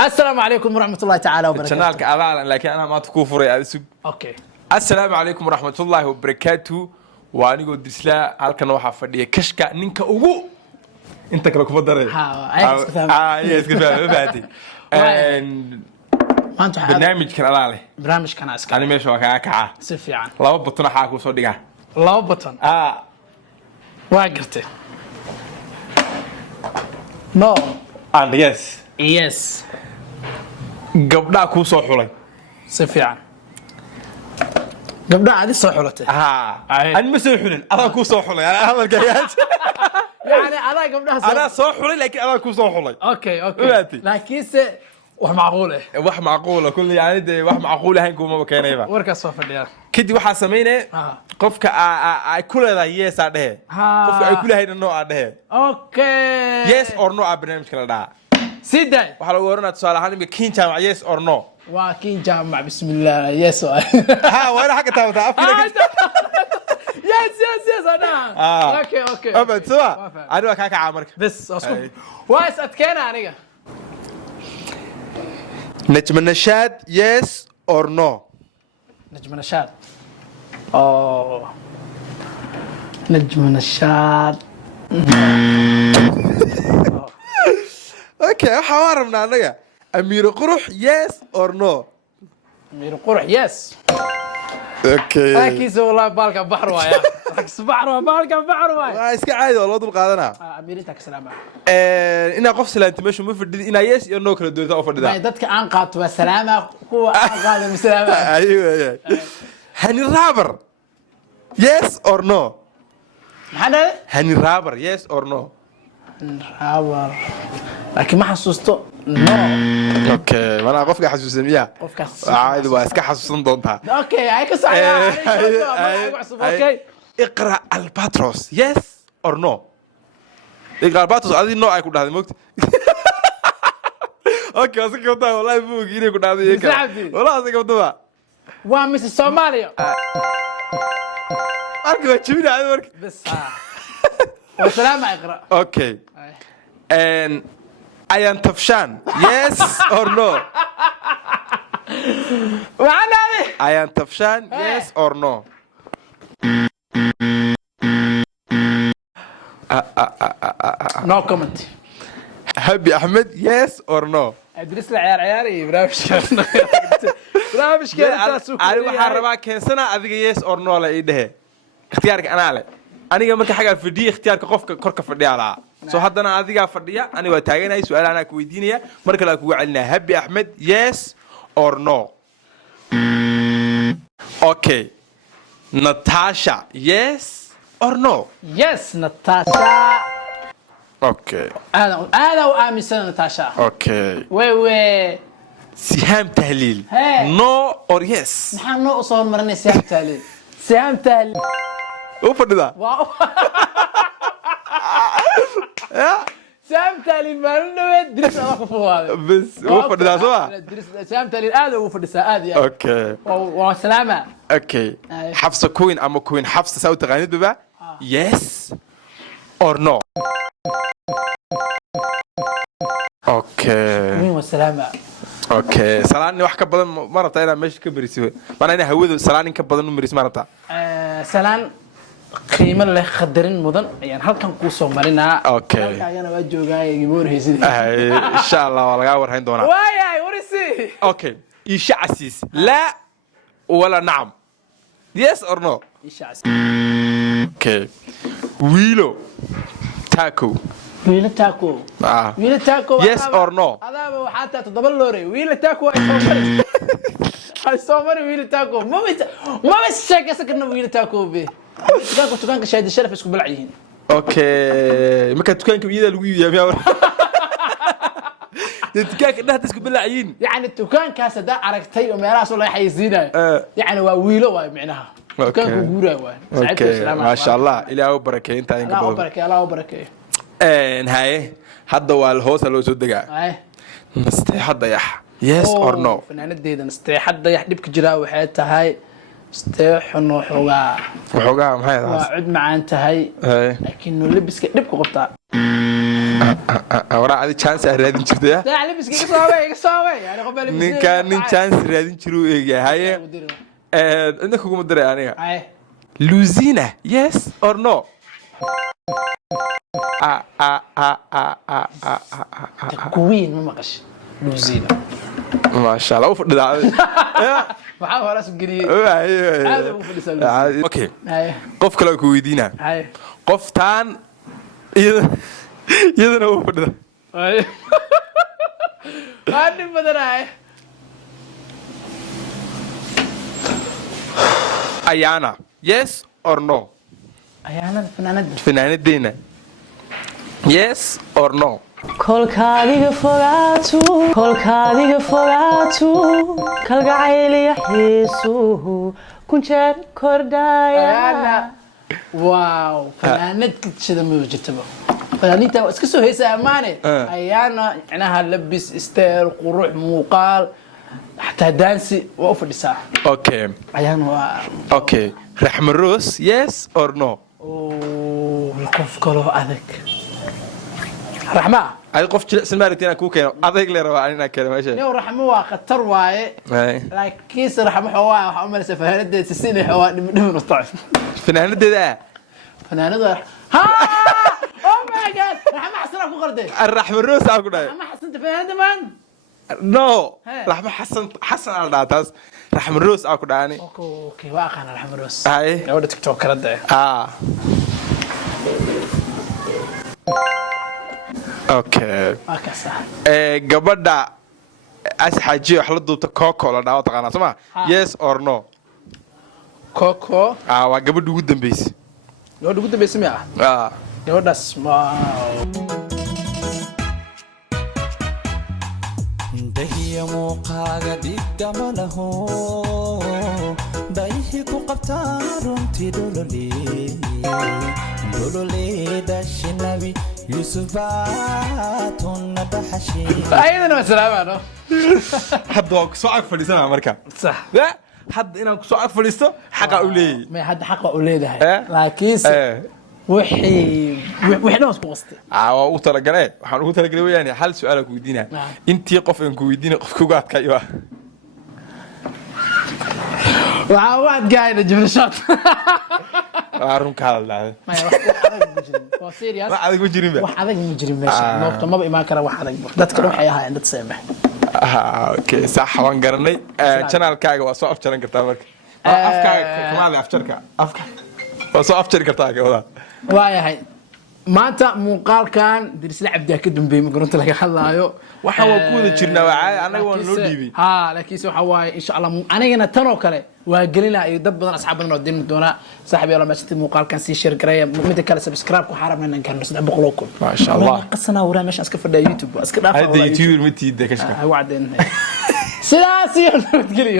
السلام عليكم ورحمة الله تعالى وبركاته. شنالك أذان لكن أنا ما تكوفري هذا سوق. أوكي. السلام عليكم ورحمة الله وبركاته. وأنا قلت إسلا هالكنا وحفظي كشكا نينك أوجو. أنت كلا كفدري. ها. يس كفاهم بعدي. ما أنتوا برنامج كان على برنامج كان أسكت. أنا مش وكا كعا. سيف يعني. لا بطنا حاك وصدقة. لا بطن. واقرته. No. And yes. Yes. قبلها كوسو حولي. سيف يعني. قبلها عادي صح حولته. أنا مسوي حولين. أنا كوسو حولي. أنا هذا الجيات. يعني أنا قبلها صح. أنا صح حولي لكن أنا كوسو حولي. أوكي. وقتي. لكن wax macquule wax macquule kulli yaani wax macquule ahayn kuma keenayba warka soo fadhiya kidi waxa sameeyay qofka ay ku leedahay yes a dhahe qofka ay ku leeyahay no a dhahe okay yes or no a barnaamijka la dhaha siday waxa lagu warana tusaale ahaan imika kiin jaamac yes or no waa kiin jaamac bismillah yes wala xaga taabta afkina yes ana okay abad sawa aniga ka kaca marka bas asku waa is adkeena aniga نجم النشاد yes or no نجم النشاد نجم النشاد اوكي حوارنا anaga امير قروح yes or no امير قروح yes اوكي اكيد والله بالك بحر وايا بحر بالك بحر وايا iska caadi oo loo dul qaadana امير inta ka salaama ina qof salaanti meesha ma fadhid ina yes iyo no kala doonta oo fadhida dadka aan qaato waa salaama kuwa aan qaadan salaama ayuu hani raabar yes or no maxana hani raabar yes or no raabar laakiin ma xasuusto no okay mana qofka xasuusanaya qofkaas caadi waa iska xasuusan doontaa okay ay ka saxaya okay اقرا الباتروس yes or no اقرا الباتروس ادي نو اي كدهد موقت اوكي اسكو تا والله مو غيري كدهد يك والله اسكو تا waa Miss Soomaaliya arka jibina ay marka bas wa salaama iqra okay and ayan tafshan yes or no waana ayan tafshan yes or no no comment Happy Ahmed yes or no ادرس العيار عياري برامج كده أنا waxaan rabaa keensana adiga yes or no la idhahe ikhtiyaarka ana le aniga marka xaga fadhiyo ikhtiyaarka qofka korka fadhiya la soo hadana adiga fadhiya ani waa taaganay su'aal ana ku weydiinaya marka la kugu celinaa Happy Ahmed yes or no okay Natasha yes or no yes Natasha okay هذا وآمسنا نتاشا okay وي سهام تهليل no or yes نحن نو أصور مرني سهام تهليل سهام تهليل وفردا واو سهام تهليل ما لنا درس أنا كفوا هذا بس وفردا سوا درس سهام تهليل هذا وفردا هذا اوكي وسلامة اوكي حفصة كوين أما كوين حفصة سوي تغني ببا yes or no اوكي مين والسلامة اوكي سلاني wax ka badan marata ina meesha ka bariso mana ina hawada salaan ka badan u maris marata salaan qiimo leh qadarin mudan ayaan halkan ku soo marinaa okay ayana waa joogaay giboor heesidii insha Allah waa laga warhayn doonaa waayay warisi okay isha asiis la wala na'am yes or no isha asiis okay wilo taco ويلا تاكو ويلا تاكو yes or no هذا وحتى تدبل لوري ويلا تاكو اي سومري ويلا تاكو ما بس شك سكرنا ويلا تاكو به تكانك شاهد الشرف اسكو بلعيين اوكي ما كان تكانك بيدا لو يا تكانك انها تسكو بلعيين يعني التكان كاس دا عرقتي وميراس ولا يحيزينا يعني waa wiilo waa micnaha tukaanku guuraa waa saaxiibka salaam ma sha Allah ilaahu barakeeyo inta in ka badan Allah barakeeyo هاي هذا هو الهوس اللي سودجا نستحي ضيح yes or no فنانتي نستحي ضيح دبك جرا waxay tahay استحنو xogaa maxay tahay waa cid macaan tahay laakiin no labiska dibku qabtaa waraa adi chance aad raadin jirtay daa labis iga soobay yani qof labis ninkaan chance raadin jiru eegahay inta kugu diray aniga ay Luzina yes or no kuwiin ma maqash Luzina ما شاء الله وفدها waxa hore soo geliyay aad ugu fadhisan okay ay qof kale ku weydiina ay qoftaan iyadana uu fadhida ay aad badanaay Ayana yes or no ayana fanaanada finaanadeena yes or no kolkaadiga fogaatu kalgacayliya xiisuhu kunjeer kordhaya ayana wow fanaanad kishada ma jirtaba fanaaniinta iska soo heysay amaane ayana macnaha labis style qurux muuqaal حتى دانسي وأوفر لساعة. Okay. أيانو. Okay. رحمة روس yes or no. أوه القف كله أذك. رحمة. هذا قف سمارتين كوكين أذك لي روا أنا كلام إيش. نيو رحمة واقتر واي. لكن كيس رحمة حواء عمر سفهنا ده تسيني حواء من مستعد. فنان ده. فنان ده. ها. Oh my God. رحمة حسن أكو قردي. الرحمة روس أكو ده. رحمة حسن تفهم من. No. رحمة حسن على داتاس رحمة روس أكو داني. أوكي واقعنا رحمة روس. هاي. أود تيك توك كرده. Okay. أوكي صح. قبضة أسحاجي حلو كوكو لا دعوة تقانا سما. Yes or no. كوكو. وقبضة ودن بيس. يود ودن بيس مياه. يود اسمع. دهي موقعك ديك ماله دايه كقبتار تدولولي دولولي داش النبي يوسف عاتون دحشي أيضا مسلام أنا حد سؤالك فلسنا أمريكا صح لا حد إنك سؤالك فلسنا حقا أولي ما حد حقا أولي ده لكن وحنا وسط قصتي وترجعني waxaan ugu talagalay weeyaan hal su'aal ku weydiina intii qof aan ku weydiinay qof ku gaadkayo waxa waad gaayna jibrishat arun ka hadlaa ma wax serious wax adag ma jirin ba wax adag ma jirin meesha noqto ma imaan kara wax adag dadka waxay ahaayeen dad saamax okay sax waan garanay channel-kaaga waa soo afjaran kartaa marka afkaaga kamaali afjarka afka waa soo afjari kartaa wada waayahay maanta muuqaalkan dirisla cabdiya ka dambeeyay magaranta laga hadlaayo waxa waa ku wada jirnaa waa anaga waan loo dhiibay laakiin waxa waaye insha Allah anigana tan oo kale waa gelina ay dad badan asxaab badan oo din doona saaxiibayaal ma jirtay muuqaalkan si share gareeya mid kale subscribe ku xaramna gaarno 300 kun ma sha Allah qasana wara meesha iska fadhiya YouTube iska dhaafaa hada YouTube mid tiida kashka ay wacdeen sidaas iyo nabadgelyo